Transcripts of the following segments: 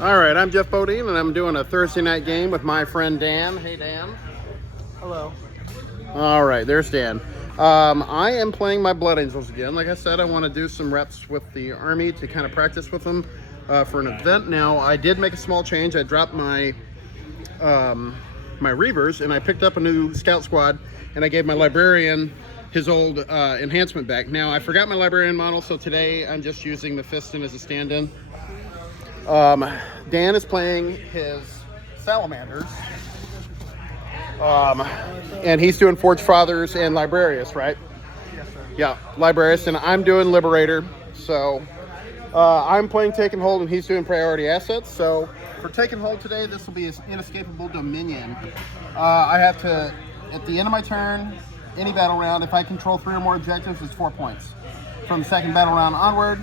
All right, I'm Jeff Bodine, and I'm doing a Thursday night game with my friend Dan. Hey, Dan. Hello. All right, there's Dan. I am playing my Blood Angels again. Like I said, I want to do some reps with the Army to kind of practice with them for an event. Now, I did make a small change. I dropped my my Reavers, and I picked up a new Scout Squad, and I gave my Librarian his old enhancement back. Now, I forgot my Librarian model, so today I'm just using Mephiston as a stand-in. Dan is playing his Salamanders, and he's doing Forge Fathers and Librarius, right? Yes, sir. Yeah, Librarius, and I'm doing Liberator. So I'm playing Take and Hold, and he's doing Priority Assets. So for Take and Hold today, this will be his Inescapable Dominion. I have to, at the end of my turn, any battle round, if I control 3 or more objectives, it's 4 points. From the second battle round onward,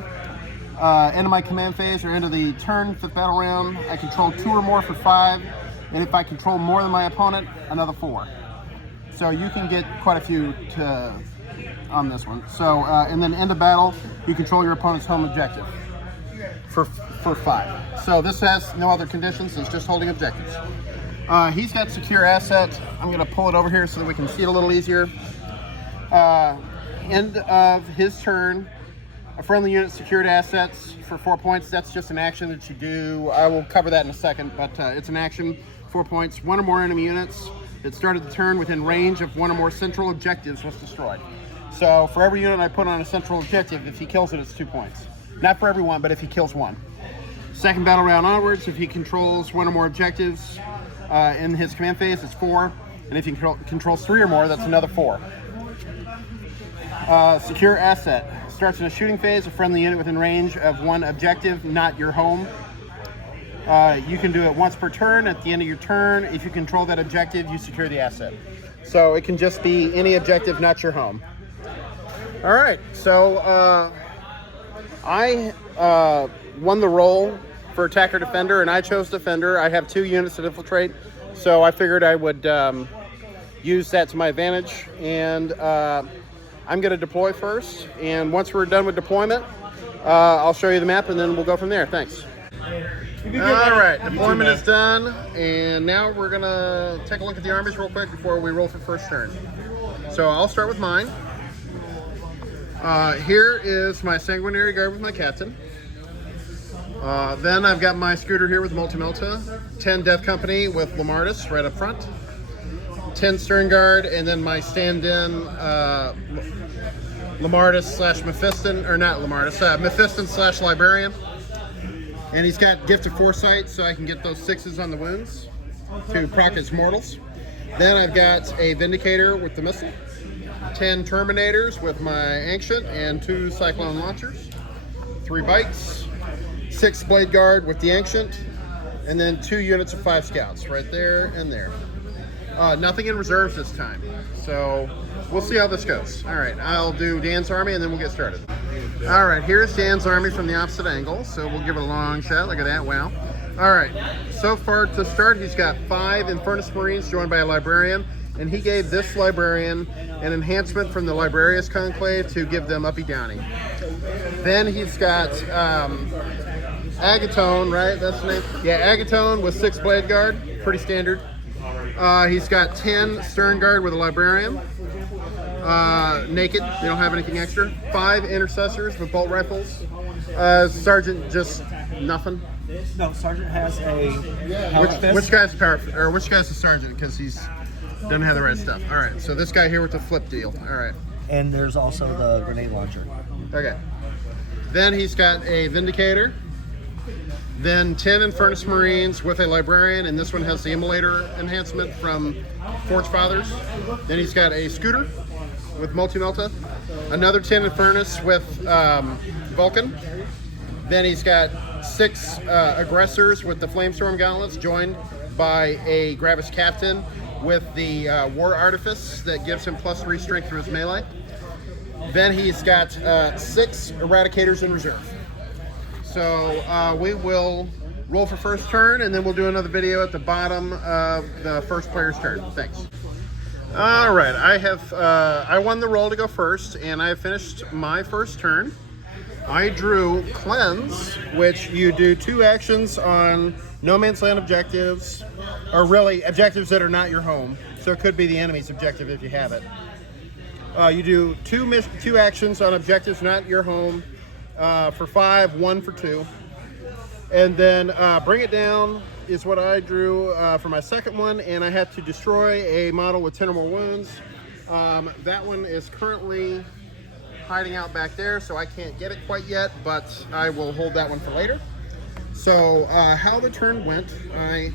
end of my command phase or end of the turn, 5th battle round, I control 2 or more for 5, and if I control more than my opponent, another 4. So you can get quite a few on this one. So and then end of battle, you control your opponent's home objective for 5. So this has no other conditions, it's just holding objectives. He's got Secure Asset. I'm going to pull it over here so that we can see it a little easier. End of his turn, a friendly unit secured assets for 4 points. That's just an action that you do. I will cover that in a second, but it's an action, 4 points. 1 or more enemy units that started the turn within range of 1 or more central objectives was destroyed. So for every unit I put on a central objective, if he kills it, it's 2 points. Not for everyone, but if he kills one. Second battle round onwards, if he controls 1 or more objectives in his command phase, it's 4. And if he controls 3 or more, that's another 4. Secure Asset. Starts in a shooting phase, a friendly unit within range of 1 objective, not your home. You can do it once per turn. At the end of your turn, if you control that objective, you secure the asset. So it can just be any objective, not your home. All right, so I won the role for Attacker Defender, and I chose Defender. I have 2 units that infiltrate, so I figured I would use that to my advantage. And I'm going to deploy first, and once we're done with deployment, I'll show you the map, and then we'll go from there. Thanks. All right, deployment is done, and now we're going to take a look at the armies real quick before we roll for first turn. So I'll start with mine. Here is my Sanguinary Guard with my Captain. Then I've got my Scooter here with Multi-Melta, 10 Death Company with Lamardis right up front, 10 Stern Guard, and then my stand-in Lamardis slash Mephiston, or not Lamardis, Mephiston slash Librarian. And he's got Gift of Foresight, so I can get those 6s on the wounds to proc his mortals. Then I've got a Vindicator with the missile, 10 Terminators with my Ancient, and 2 Cyclone Launchers, 3 Bites, 6 Blade Guard with the Ancient, and then 2 units of 5 Scouts right there and there. Nothing in reserves this time, so we'll see how this goes. All right, I'll do Dan's army, and then we'll get started. All right, here's Dan's army from the opposite angle, so we'll give it a long shot. Look at that, wow. All right, so far to start, he's got 5 Infernus Marines joined by a Librarian, and he gave this Librarian an enhancement from the Librarius Conclave to give them uppy downy. Then he's got Agatone, right? That's the name? Yeah, Agatone with 6 Blade Guard, pretty standard. He's got 10 Stern Guard with a Librarian. Naked, they don't have anything extra. 5 Intercessors with bolt rifles. Sergeant, just nothing. No, Sergeant has a which guy's which guy's the Sergeant? Because he's doesn't have the right stuff. All right, so this guy here with the flip deal. All right. And there's also the grenade launcher. Okay. Then he's got a Vindicator. Then 10 Infernus Marines with a Librarian, and this one has the Immolator enhancement from Forge Fathers. Then he's got a Scooter with Multi-Melta. Another 10 Infernus with Vulcan. Then he's got 6 Aggressors with the Flamestorm Gauntlets, joined by a Gravis Captain with the War Artifice that gives him +3 strength through his melee. Then he's got 6 Eradicators in reserve. So we will roll for first turn, and then we'll do another video at the bottom of the first player's turn. Thanks. All right, I won the roll to go first, and I finished my first turn. I drew Cleanse, which you do 2 actions on no man's land objectives, or really objectives that are not your home. So it could be the enemy's objective if you have it. You do 2 actions on objectives not your home for 5, 1 for 2. And then Bring It Down is what I drew for my second one, and I had to destroy a model with 10 or more wounds. That one is currently hiding out back there, so I can't get it quite yet, but I will hold that one for later. So how the turn went, I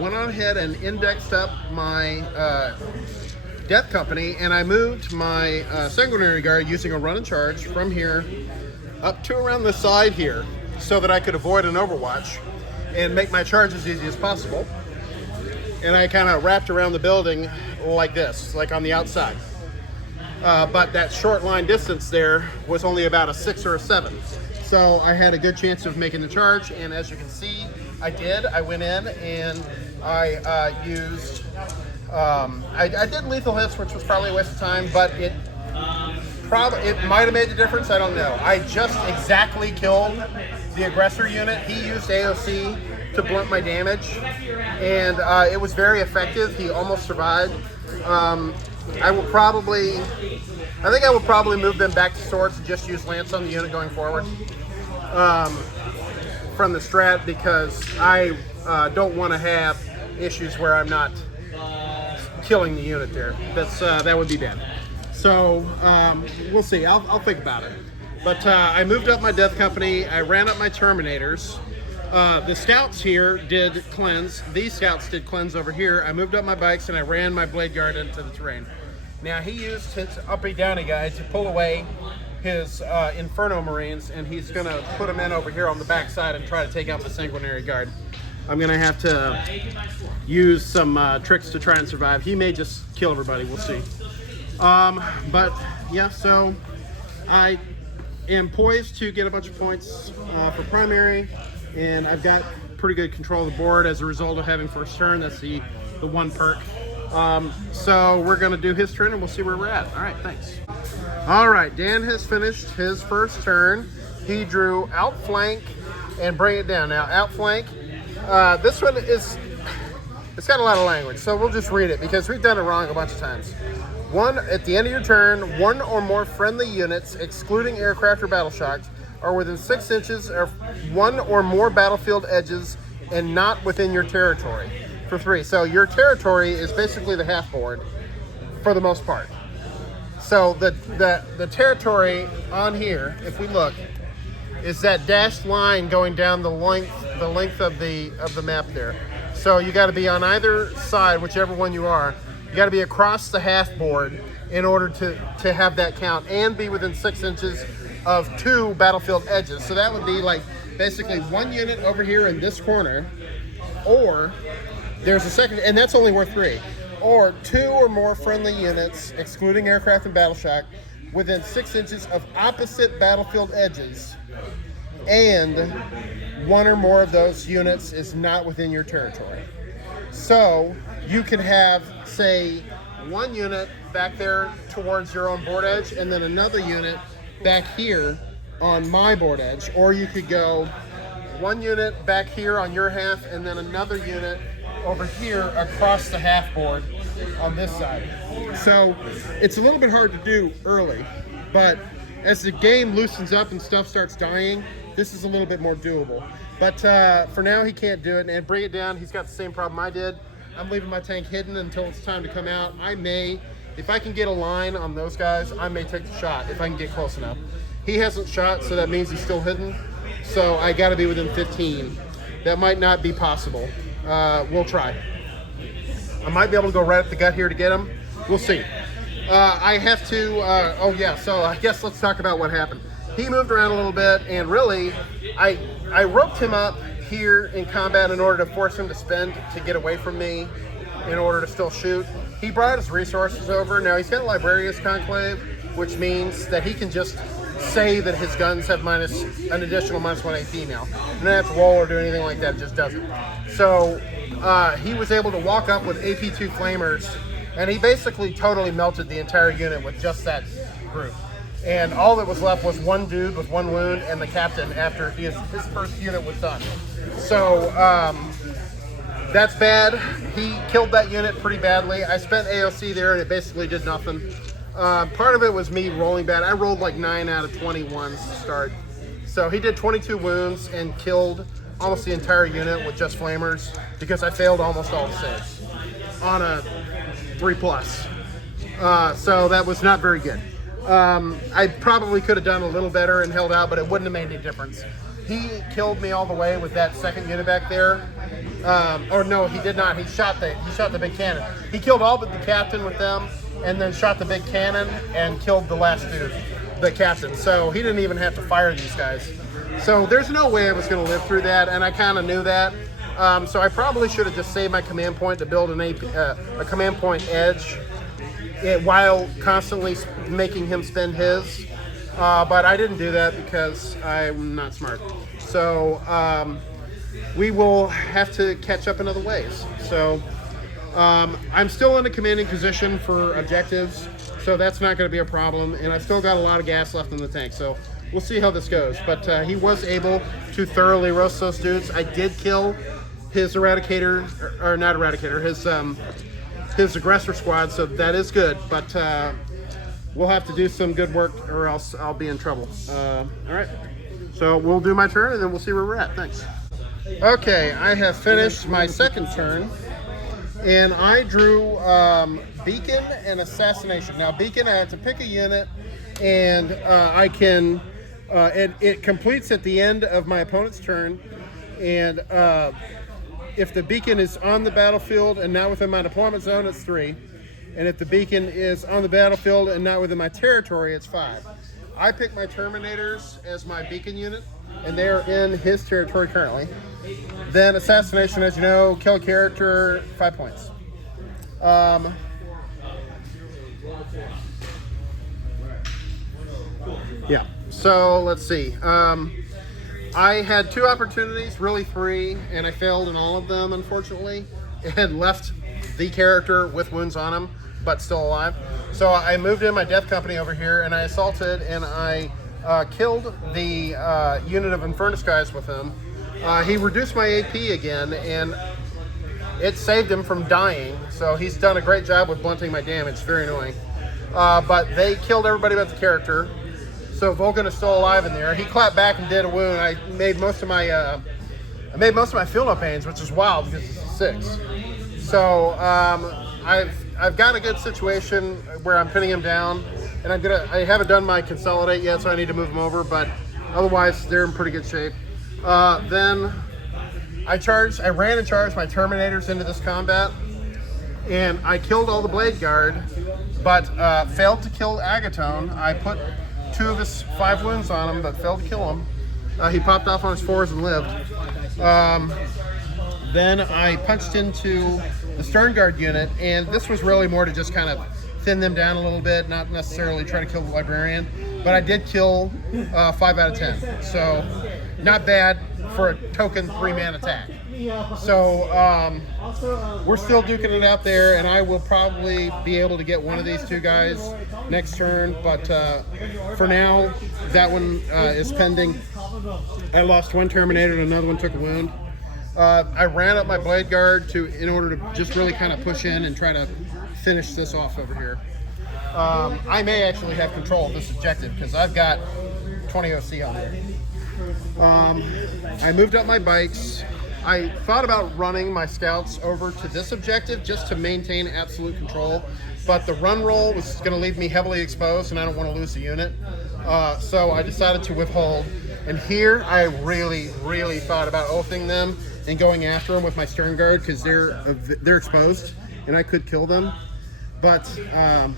went on ahead and indexed up my Death Company, and I moved my Sanguinary Guard using a run and charge from here up to around the side here so that I could avoid an overwatch and make my charge as easy as possible. And I kind of wrapped around the building like this, like on the outside. But that short line distance there was only about a 6 or a 7. So I had a good chance of making the charge, and as you can see, I did. I went in and I used, I did lethal hits, which was probably a waste of time, but it might have made the difference, I don't know. I just exactly killed the aggressor unit. He used AOC to blunt my damage, and it was very effective. He almost survived. I think I will probably move them back to swords and just use lance on the unit going forward from the strat, because I don't want to have issues where I'm not killing the unit there. That would be bad. So we'll see. I'll think about it. But I moved up my Death Company. I ran up my Terminators. The scouts here did Cleanse. These scouts did Cleanse over here. I moved up my bikes and I ran my Blade Guard into the terrain. Now he used his uppy downy guy to pull away his Inferno Marines, and he's going to put them in over here on the back side and try to take out the Sanguinary Guard. I'm going to have to use some tricks to try and survive. He may just kill everybody. We'll see. But yeah, so I am poised to get a bunch of points for primary, and I've got pretty good control of the board as a result of having first turn. That's the one perk. So we're going to do his turn and we'll see where we're at. All right, thanks. All right, Dan has finished his first turn. He drew Outflank and Bring It Down. Now, Outflank, this one it's got a lot of language, so we'll just read it because we've done it wrong a bunch of times. At the end of your turn, 1 or more friendly units, excluding aircraft or battle shocks, are within 6 inches of 1 or more battlefield edges and not within your territory for 3. So your territory is basically the half board for the most part. So the territory on here, if we look, is that dashed line going down the length of the map there. So you got to be on either side, whichever one you are. You got to be across the half board in order to have that count, and be within 6 inches of 2 battlefield edges. So that would be like basically 1 unit over here in this corner, or there's a second, and that's only worth 3, or 2 or more friendly units, excluding aircraft and battle shock, within 6 inches of opposite battlefield edges, and 1 or more of those units is not within your territory. So you can have, say, 1 unit back there towards your own board edge, and then another unit back here on my board edge, or you could go 1 unit back here on your half, and then another unit over here across the half board on this side. So it's a little bit hard to do early, but as the game loosens up and stuff starts dying, this is a little bit more doable. But for now, he can't do it. And Bring It Down, he's got the same problem I did. I'm leaving my tank hidden until it's time to come out. I may, if I can get a line on those guys, I may take the shot if I can get close enough. He hasn't shot, so that means he's still hidden. So I got to be within 15. That might not be possible. We'll try. I might be able to go right up the gut here to get him. We'll see. I have to, so I guess let's talk about what happened. He moved around a little bit, and really, I roped him up here in combat in order to force him to spend to get away from me in order to still shoot. He brought his resources over. Now, he's got Librarius Conclave, which means that he can just say that his guns have an additional -1 AP now. And then have to roll or do anything like that, it just doesn't. So he was able to walk up with AP2 flamers, and he basically totally melted the entire unit with just that group. And all that was left was one dude with one wound and the captain after his first unit was done. So that's bad. He killed that unit pretty badly. I spent AOC there and it basically did nothing. Part of it was me rolling bad. I rolled like 9 out of 21 to start. So he did 22 wounds and killed almost the entire unit with just flamers because I failed almost all the saves on a 3+. So that was not very good. I probably could have done a little better and held out, but it wouldn't have made any difference. He killed me all the way with that second unit back there. Or no, he did not. He shot the big cannon. He killed all but the captain with them, and then shot the big cannon and killed the last dude, the captain. So he didn't even have to fire these guys. So there's no way I was going to live through that, and I kind of knew that. So I probably should have just saved my command point to build a command point edge while constantly making him spend his. But I didn't do that because I'm not smart. So we will have to catch up in other ways. So I'm still in a commanding position for objectives, so that's not going to be a problem. And I've still got a lot of gas left in the tank, so we'll see how this goes. But he was able to thoroughly roast those dudes. I did kill his eradicator, or not eradicator, his aggressor squad, so that is good. But we'll have to do some good work or else I'll be in trouble. All right, so we'll do my turn and then we'll see where we're at. Thanks. Okay, I have finished my second turn and I drew Beacon and Assassination. Now Beacon, I had to pick a unit and I can, it completes at the end of my opponent's turn, and if the beacon is on the battlefield and not within my deployment zone, it's 3. And if the beacon is on the battlefield and not within my territory, it's 5. I picked my Terminators as my beacon unit, and they are in his territory currently. Then Assassination, as you know, kill a character, 5 points. Yeah, so let's see. I had 2 opportunities, really 3, and I failed in all of them, unfortunately. It had left the character with wounds on him, but still alive. So I moved in my death company over here, and I assaulted, and I killed the unit of Infernus guys with him. He reduced my AP again, and it saved him from dying. So he's done a great job with blunting my damage. Very annoying. But they killed everybody but the character. So Vulcan is still alive in there. He clapped back and did a wound. I made most of my feel no pains, which is wild because it's a 6. So I've got a good situation where I'm pinning him down, and I haven't done my consolidate yet, so I need to move him over. But otherwise, they're in pretty good shape. Then I ran and charged my Terminators into this combat, and I killed all the Blade Guard, but failed to kill Agatone. I put 2 of his 5 wounds on him, but failed to kill him. He popped off on his 4s and lived. Then I punched into the Stern Guard unit, and this was really more to just kind of thin them down a little bit, not necessarily try to kill the Librarian, but I did kill 5 out of 10. So not bad for a token 3-man attack. So we're still duking it out there, and I will probably be able to get one of these 2 guys next turn, but for now that one is pending. I lost 1 Terminator and another one took a wound. I ran up my Blade Guard in order to just really kind of push in and try to finish this off over here. I may actually have control of this objective because I've got 20 OC on there. I moved up my bikes. I thought about running my scouts over to this objective just to maintain absolute control, but the run roll was going to leave me heavily exposed and I don't want to lose the unit. So I decided to withhold. And here I really, really thought about oathing them and going after them with my Stern Guard because they're exposed and I could kill them. But I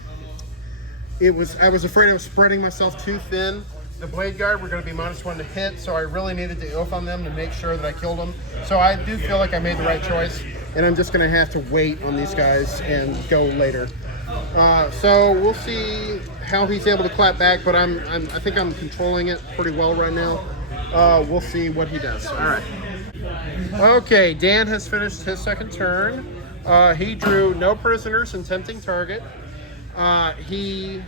was afraid I was spreading myself too thin. The Blade Guard were going to be -1 to hit, so I really needed to oath on them to make sure that I killed them. So I do feel like I made the right choice, and I'm just going to have to wait on these guys and go later. So we'll see how he's able to clap back, but I think I'm controlling it pretty well right now. We'll see what he does. All right. Okay, Dan has finished his second turn. He drew no prisoners and tempting target. He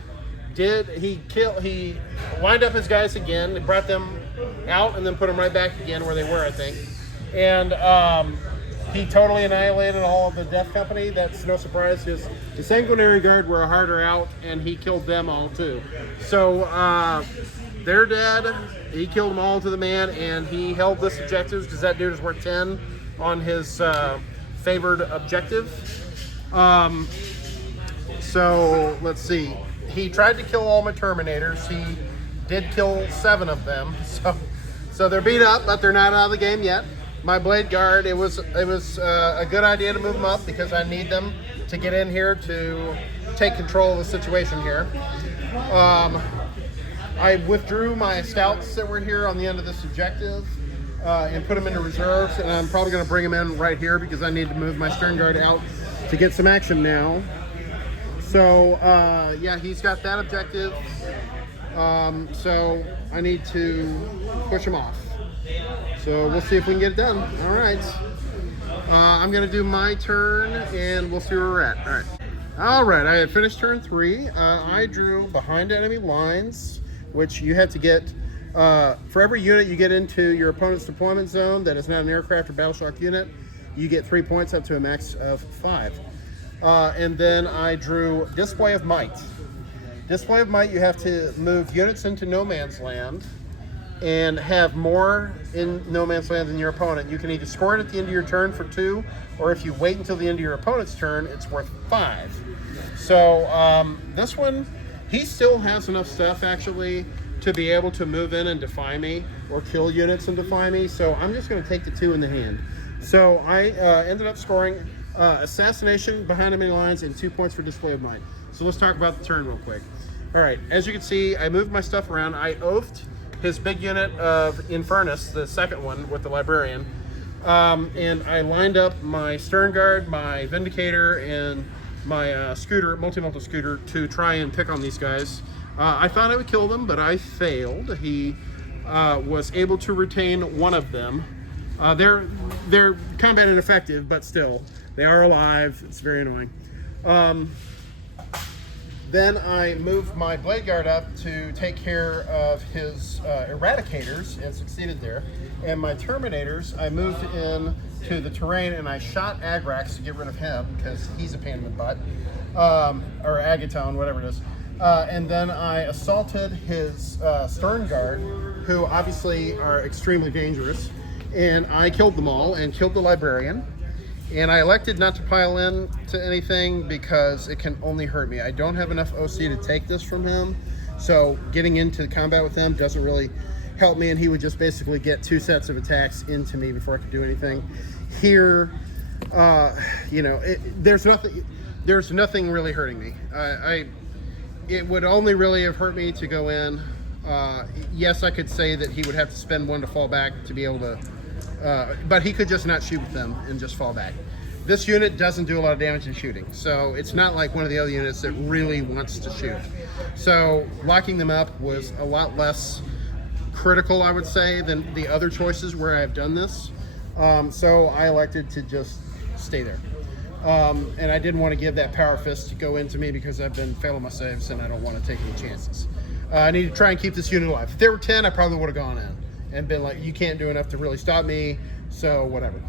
he lined up his guys again, and brought them out, and then put them right back again where they were, I think. And he totally annihilated all of the Death Company. That's no surprise. His Sanguinary Guard were harder out, and he killed them all too. So they're dead. He killed them all to the man, and he held this objective because that dude is worth 10 on his favored objective. So let's see. He tried to kill all my Terminators. He did kill 7 of them. So they're beat up, but they're not out of the game yet. My Blade Guard, it was a good idea to move them up because I need them to get in here to take control of the situation here. I withdrew my Stouts that were here on the end of this objective and put them into reserves, and I'm probably going to bring them in right here because I need to move my Stern Guard out to get some action now. So yeah, he's got that objective. So I need to push him off. So we'll see if we can get it done. All right. I'm going to do my turn, and we'll see where we're at. All right. All right. I had finished turn 3. I drew behind enemy lines, which you have to get for every unit you get into your opponent's deployment zone that is not an aircraft or battle shock unit, you get 3 points up to a max of 5. And then I drew Display of Might. Display of Might, you have to move units into no man's land and have more in no man's land than your opponent. You can either score it at the end of your turn for 2, or if you wait until the end of your opponent's turn, it's worth 5. So this one, he still has enough stuff actually to be able to move in and defy me or kill units and defy me. So I'm just going to take the 2 in the hand. So I ended up scoring Assassination behind enemy lines and 2 points for Display of Might. So let's talk about the turn real quick. All right, as you can see, I moved my stuff around. I oathed his big unit of Infernus, the second one with the Librarian, and I lined up my Stern Guard, my Vindicator, and my scooter, multi-multi scooter, to try and pick on these guys. I thought I would kill them, but I failed. He was able to retain one of them. They're combat ineffective, but still, they are alive. It's very annoying. Then I moved my Blade Guard up to take care of his Eradicators and succeeded there. And my Terminators, I moved in to the terrain and I shot Agrax to get rid of him because he's a pain in the butt. Or Agaton, whatever it is. And then I assaulted his Stern Guard, who obviously are extremely dangerous. And I killed them all and killed the Librarian. And I elected not to pile in to anything because it can only hurt me. I don't have enough OC to take this from him. So getting into combat with him doesn't really help me, and he would just basically get 2 sets of attacks into me before I could do anything. Here, you know, there's nothing really hurting me. It would only really have hurt me to go in. Yes, I could say that he would have to spend 1 to fall back to be able to, but he could just not shoot with them and just fall back. This unit doesn't do a lot of damage in shooting, so it's not like one of the other units that really wants to shoot. So locking them up was a lot less critical, I would say, than the other choices where I've done this. So I elected to just stay there. And I didn't want to give that Power Fist to go into me because I've been failing my saves and I don't want to take any chances. I need to try and keep this unit alive. If there were 10, I probably would have gone in and been like, you can't do enough to really stop me, so whatever.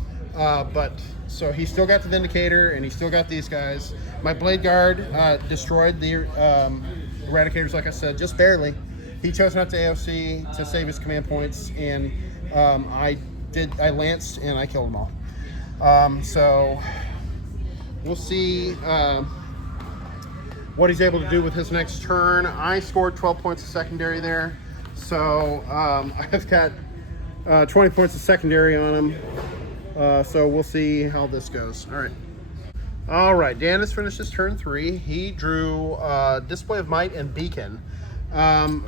So he still got the Vindicator and he still got these guys. My Blade Guard destroyed the Eradicators, like I said, just barely. He chose not to AOC to save his command points, and I lanced and I killed them all. So we'll see what he's able to do with his next turn. I scored 12 points of secondary there, so I've got 20 points of secondary on him. So we'll see how this goes. All right, Dan has finished his turn 3. He drew Display of Might and Beacon.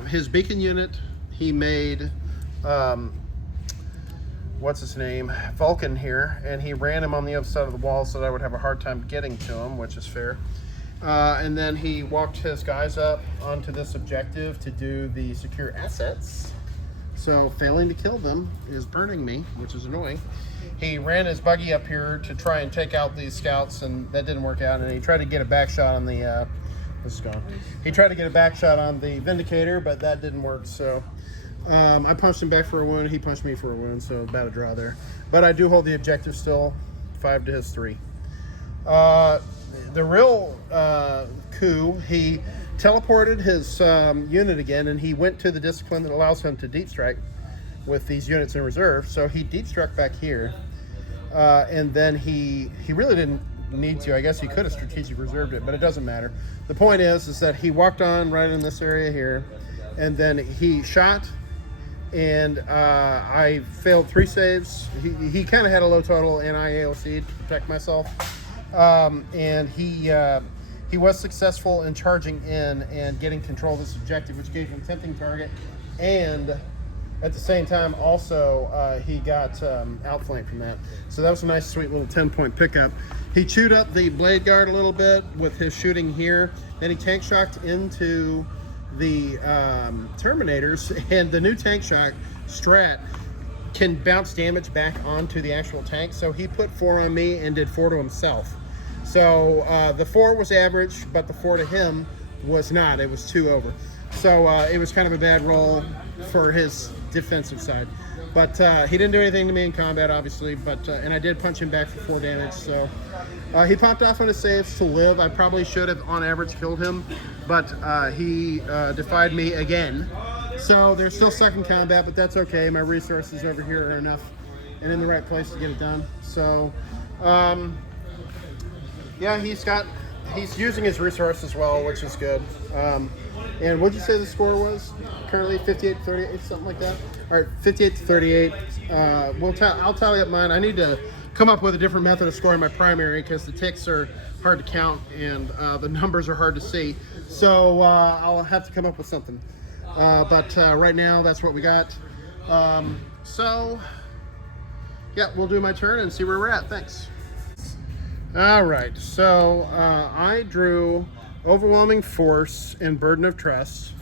His Beacon unit, he made, what's his name, Vulcan here, and he ran him on the other side of the wall so that I would have a hard time getting to him, which is fair. And then he walked his guys up onto this objective to do the secure assets. So failing to kill them is burning me, which is annoying. He ran his buggy up here to try and take out these scouts, and that didn't work out. And he tried to get a back shot on the this is gone. He tried to get a back shot on the Vindicator, but that didn't work. So I punched him back for a wound. He punched me for a wound, so about a draw there. But I do hold the objective still, 5 to his 3. The real coup, he teleported his unit again, and he went to the discipline that allows him to deep strike with these units in reserve. So he deep struck back here, and then he really didn't need to. I guess he could have strategic reserved it, but it doesn't matter. The point is that he walked on right in this area here, and then he shot, and I failed 3 saves. He kind of had a low total, and I AOC'd to protect myself. And he was successful in charging in and getting control of this objective, which gave him tempting target, and at the same time also he got outflanked from that. So that was a nice sweet little 10-point pickup. He chewed up the blade guard a little bit with his shooting here, then he tank shocked into the Terminators, and the new tank shock strat can bounce damage back onto the actual tank. So he put 4 on me and did 4 to himself. So the 4 was average, but the 4 to him was not. It was 2 over. So it was kind of a bad roll for his defensive side. But he didn't do anything to me in combat, obviously. But and I did punch him back for 4 damage. So he popped off on his saves to live. I probably should have, on average, killed him. But he defied me again. So they're still stuck in combat, but that's okay. My resources over here are enough and in the right place to get it done. So, yeah, he's using his resources well, which is good. And what'd you say the score was? Currently 58-38, something like that? All right, 58-38. I'll tally up mine. I need to come up with a different method of scoring my primary because the ticks are hard to count and the numbers are hard to see. So I'll have to come up with something. But right now, that's what we got. So, yeah, we'll do my turn and see where we're at. Thanks. All right, so I drew Overwhelming Force and Burden of Trust.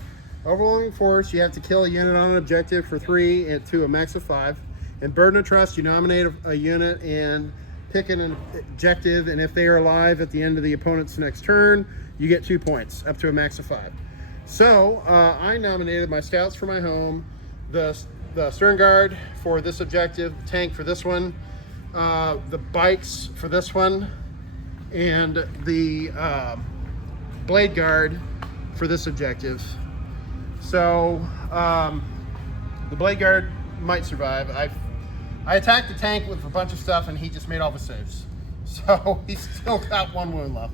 Overwhelming Force, you have to kill a unit on an objective for 3 and to a max of 5. And Burden of Trust, you nominate a unit and pick an objective, and if they are alive at the end of the opponent's next turn, you get 2 points, up to a max of 5. So I nominated my scouts for my home, the stern guard for this objective, tank for this one, the bikes for this one, and the blade guard for this objective. So the blade guard might survive. I attacked the tank with a bunch of stuff, and he just made all the saves. So he's still got 1 wound left.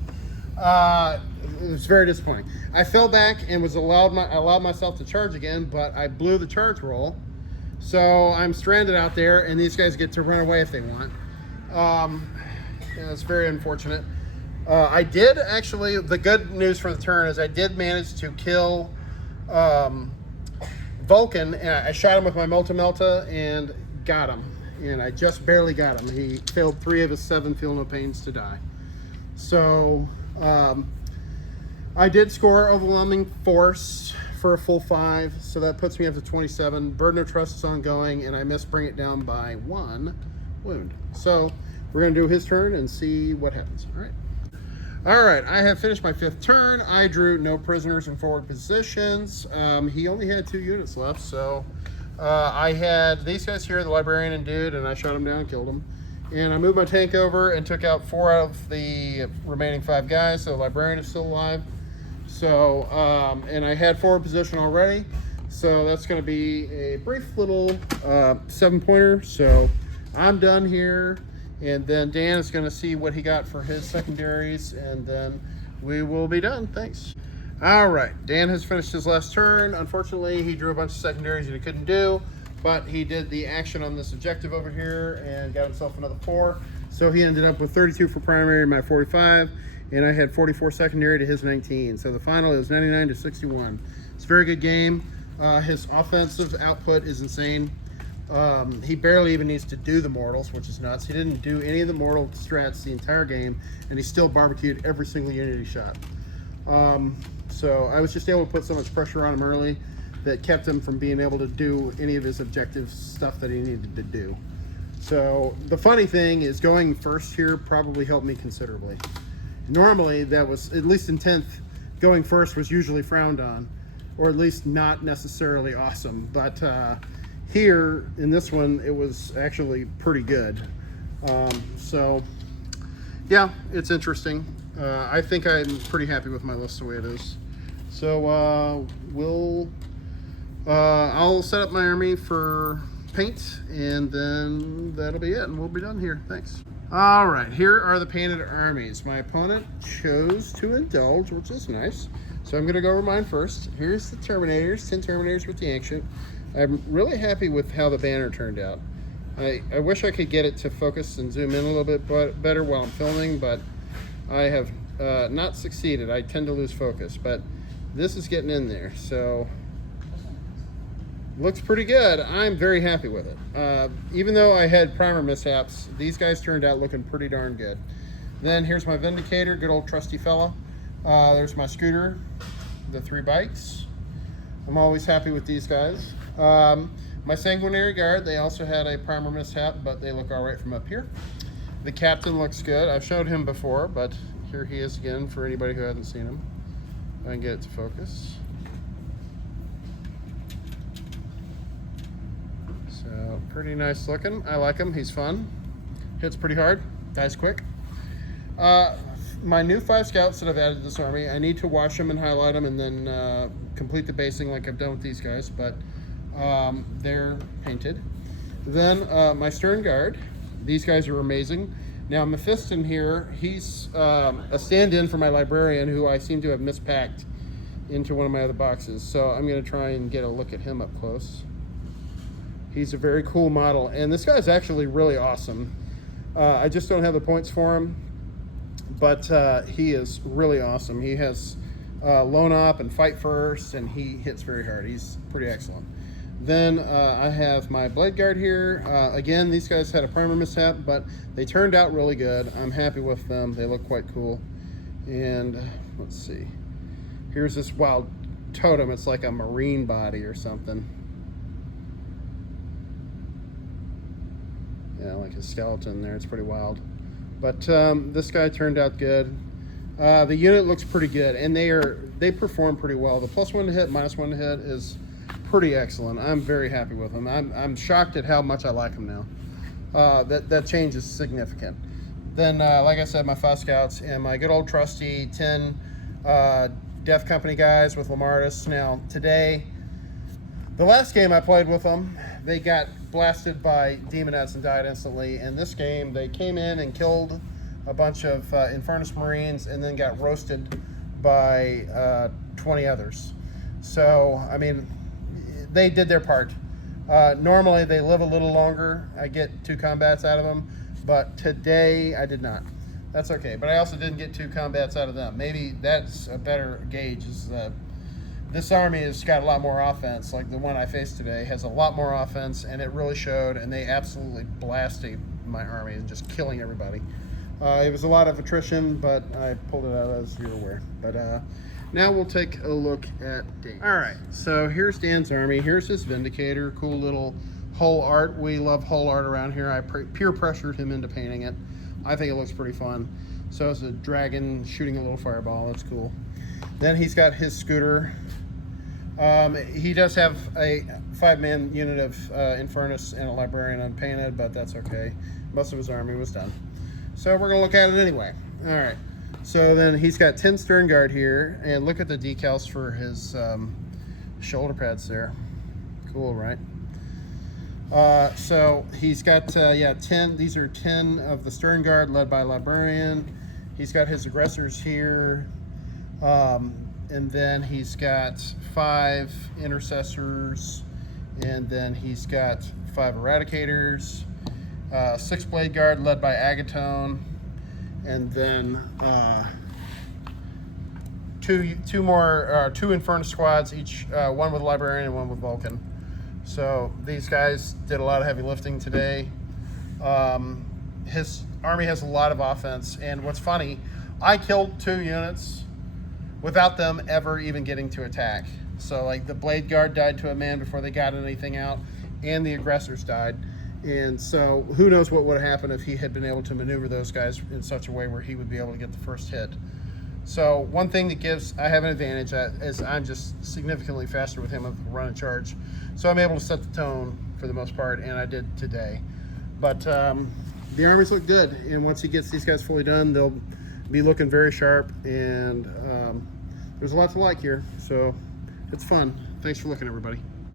It was very disappointing. I fell back and was allowed myself to charge again, but I blew the charge roll. So I'm stranded out there, and these guys get to run away if they want. Yeah, it's very unfortunate. I did actually, the good news for the turn is I did manage to kill Vulcan, and I shot him with my Multi-Melta and got him. And I just barely got him. He failed 3 of his 7 feel no pains to die. So I did score Overwhelming Force for a full 5, so that puts me up to 27. Burden of Trust is ongoing, and I missed bring it down by 1 wound. So we're going to do his turn and see what happens. All right, I have finished my 5th turn. I drew no prisoners in forward positions. He only had 2 units left, so I had these guys here, the Librarian and Dude, and I shot him down and killed him. And I moved my tank over and took out 4 out of the remaining 5 guys, so the Librarian is still alive. So, and I had forward position already, so that's going to be a brief little 7-pointer. So I'm done here, and then Dan is going to see what he got for his secondaries, and then we will be done. Thanks. All right, Dan has finished his last turn. Unfortunately, he drew a bunch of secondaries that he couldn't do, but he did the action on this objective over here and got himself another 4. So he ended up with 32 for primary and my 45, and I had 44 secondary to his 19. So the final is 99 to 61. It's a very good game. His offensive output is insane. He barely even needs to do the mortals, which is nuts. He didn't do any of the mortal strats the entire game, and he still barbecued every single unit he shot. So I was just able to put so much pressure on him early that kept him from being able to do any of his objective stuff that he needed to do. So the funny thing is going first here probably helped me considerably. Normally that was, at least in 10th going first was usually frowned on, or at least not necessarily awesome. But here in this one, it was actually pretty good. So yeah, it's interesting. I think I'm pretty happy with my list the way it is. So I'll set up my army for paint, and then that'll be it, and we'll be done here. Thanks. All right, here are the painted armies. My opponent chose to indulge, which is nice. So I'm gonna go over mine first. Here's the Terminators, 10 Terminators with the Ancient. I'm really happy with how the banner turned out. I wish I could get it to focus and zoom in a little bit better while I'm filming, but I have not succeeded. I tend to lose focus, but this is getting in there, so looks pretty good. I'm very happy with it. Even though I had primer mishaps, these guys turned out looking pretty darn good. Then here's my Vindicator, good old trusty fella. There's my Scooter, the 3 bikes. I'm always happy with these guys. My Sanguinary Guard, they also had a primer mishap, but they look all right from up here. The Captain looks good. I've showed him before, but here he is again for anybody who hasn't seen him. I can get it to focus. So pretty nice looking. I like him. He's fun. Hits pretty hard. Dies quick. My new 5 scouts that I've added to this army, I need to wash them and highlight them and then complete the basing like I've done with these guys, but they're painted. Then my Stern Guard. These guys are amazing. Now Mephiston here, he's a stand-in for my Librarian who I seem to have mispacked into one of my other boxes. So I'm going to try and get a look at him up close. He's a very cool model, and this guy's actually really awesome. I just don't have the points for him, but he is really awesome. He has Lone Op and Fight First, and he hits very hard. He's pretty excellent. Then I have my Blade Guard here. Again, these guys had a primer mishap, but they turned out really good. I'm happy with them. They look quite cool. And let's see. Here's this wild totem. It's like a marine body or something. Yeah, like a skeleton there. It's pretty wild. But this guy turned out good. The unit looks pretty good, and they perform pretty well. The +1 to hit, -1 to hit is pretty excellent. I'm very happy with them. I'm shocked at how much I like them now. That change is significant. Then, like I said, my 5 scouts and my good old trusty 10 Death Company guys with Lamardis. Now, today, the last game I played with them, they got blasted by demonettes and died instantly. And this game, they came in and killed a bunch of Infernus Marines and then got roasted by 20 others. So, I mean, they did their part. Normally, they live a little longer. I get 2 combats out of them, but today I did not. That's okay, but I also didn't get 2 combats out of them. Maybe that's a better gauge, is that this army has got a lot more offense. Like the one I faced today has a lot more offense, and it really showed, and they absolutely blasted my army and just killing everybody. It was a lot of attrition, but I pulled it out, as you're aware. But now we'll take a look at Dan. All right, so here's Dan's army. Here's his Vindicator, cool little hull art. We love hull art around here. I peer pressured him into painting it. I think it looks pretty fun. So it's a dragon shooting a little fireball. That's cool. Then he's got his Scooter. He does have a 5-man unit of Infernus and a Librarian unpainted, but that's okay. Most of his army was done. So we're gonna look at it anyway. All right. So then he's got 10 Stern Guard here, and look at the decals for his shoulder pads there. Cool, right? So he's got 10. These are 10 of the Stern Guard led by Librarian. He's got his aggressors here, and then he's got 5 intercessors, and then he's got 5 eradicators, 6 Blade Guard led by Agatone, and then 2 more 2 Infernus squads, each one with Librarian and one with Vulcan. So these guys did a lot of heavy lifting today. His army has a lot of offense, and what's funny, I killed 2 units without them ever even getting to attack. So like the Blade Guard died to a man before they got anything out, and the aggressors died. And so who knows what would have happened if he had been able to maneuver those guys in such a way where he would be able to get the first hit. So one thing that gives, I have an advantage at is I'm just significantly faster with him with run and charge. So I'm able to set the tone for the most part, and I did today. But the armors look good, and once he gets these guys fully done, they'll be looking very sharp, and there's a lot to like here. So it's fun. Thanks for looking, everybody.